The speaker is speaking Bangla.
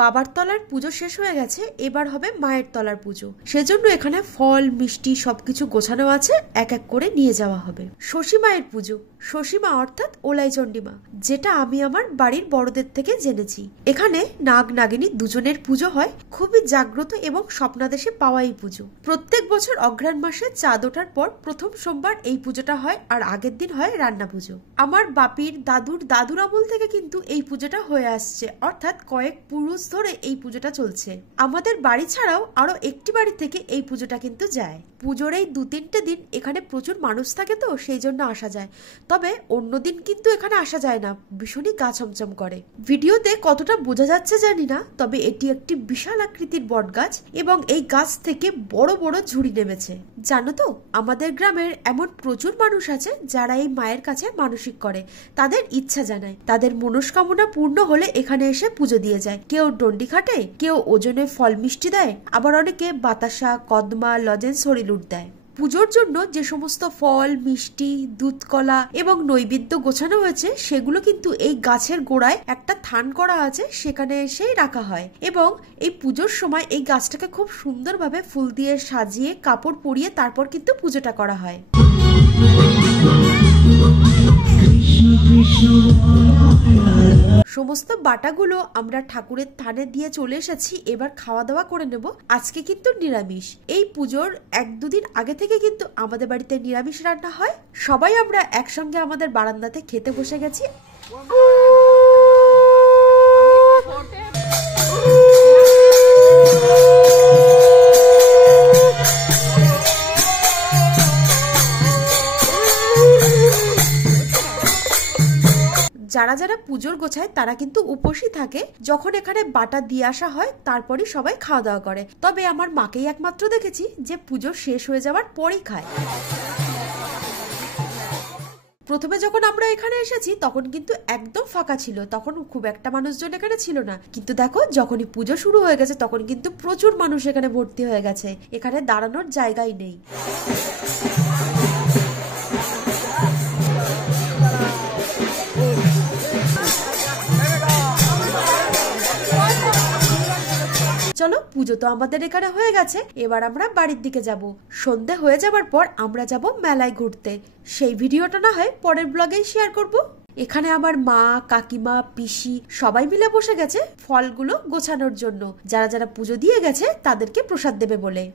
বাবার তলার পুজো শেষ হয়ে গেছে, এবার হবে মায়ের তলার পুজো। সেজন্য এখানে ফল মিষ্টি সবকিছু গোছানো আছে, এক এক করে নিয়ে যাওয়া হবে। শশী মায়ের পুজো, শশী মা অর্থাৎ ওলাই চণ্ডী মা, যেটা আমি আমার বাড়ির বড়দের থেকে জেনেছি। এখানে নাগ নাগিনী দুজনের পুজো হয়, খুবই জাগ্রত এবং স্বপ্নাদেশে পাওয়া এই পুজো। প্রত্যেক বছর অঘ্রাণ মাসে চাঁদ ওঠার পর প্রথম সোমবার এই পুজোটা হয়, আর আগের দিন হয় রান্না পুজো। আমার বাপির দাদুর আমল থেকে কিন্তু এই পুজোটা হয়ে আসছে, অর্থাৎ কয়েক পুরুষ ধরে এই পুজোটা চলছে। আমাদের বাড়ি ছাড়াও আরো একটি বাড়ি থেকে এই পুজোটা কিন্তু যায়। পুজোর এই 2-3টে দিন এখানে প্রচুর মানুষ থাকে, তো সেই জন্য আসা যায়। তবে অন্যদিন কিন্তু এখানে আসা যায় না, ভীষণই গা ছমছম করে। ভিডিওতে কতটা বোঝা যাচ্ছে জানি না, তবে এটি একটি বিশাল আকৃতির বট গাছ এবং এই গাছ থেকে বড় বড় ঝুড়ি নেমেছে। জানো তো, আমাদের গ্রামের এমন প্রচুর মানুষ আছে যারা এই মায়ের কাছে মানসিক করে, তাদের ইচ্ছা জানায়। তাদের মনস্কামনা পূর্ণ হলে এখানে এসে পুজো দিয়ে যায়। কেউ ডন্ডি খাটে, কেউ ওজনে ফল মিষ্টি দেয়, আবার অনেকে বাতাসা, কদমা, লজেন্স, হরিলুট দেয়। পুজোর জন্য যে সমস্ত ফল মিষ্টি, দুধ কলা এবং নৈবেদ্য গোছানো হয়েছে সেগুলো কিন্তু এই গাছের গোড়ায় একটা থান করা আছে, সেখানে এসেই রাখা হয়। এবং এই পুজোর সময় এই গাছটাকে খুব সুন্দরভাবে ফুল দিয়ে সাজিয়ে কাপড় পরিয়ে তারপর কিন্তু পুজোটা করা হয়। সমস্ত বাটাগুলো আমরা ঠাকুরের থানে দিয়ে চলে এসেছি, এবার খাওয়া দাওয়া করে নেব। আজকে কিন্তু নিরামিষ। এই পুজোর 1-2 দিন আগে থেকে কিন্তু আমাদের বাড়িতে নিরামিষ রান্না হয়। সবাই আমরা একসঙ্গে আমাদের বারান্দাতে খেতে বসে গেছি। যারা যারা পুজোর গোছায় তারা কিন্তু উপোসই থাকে। যখন এখানে বাটা দিয়ে আসা হয় তারপরই সবাই খাওয়া দাওয়া করে। তবে আমার মাকেই একমাত্র দেখেছি যে পুজো শেষ হয়ে যাওয়ার পরই খায়। প্রথমে যখন আমরা এখানে এসেছি তখন কিন্তু একদম ফাঁকা ছিল, তখন খুব একটা মানুষজন এখানে ছিল না। কিন্তু দেখো, যখনই পুজো শুরু হয়ে গেছে তখন কিন্তু প্রচুর মানুষ এখানে ভর্তি হয়ে গেছে, এখানে দাঁড়ানোর জায়গাই নেই। চলো, পুজো তো আমাদের এখানে হয়ে গেছে, এবার আমরা বাড়ির দিকে যাব। সন্ধে হয়ে যাবার পর আমরা যাব মেলায় ঘুরতে। সেই ভিডিওটা না হয় পরের ব্লগেই শেয়ার করব। এখানে আমার মা, কাকিমা, পিসি সবাই মিলে বসে গেছে ফলগুলো গোছানোর জন্য, যারা যারা পুজো দিয়ে গেছে তাদেরকে প্রসাদ দেবে বলে।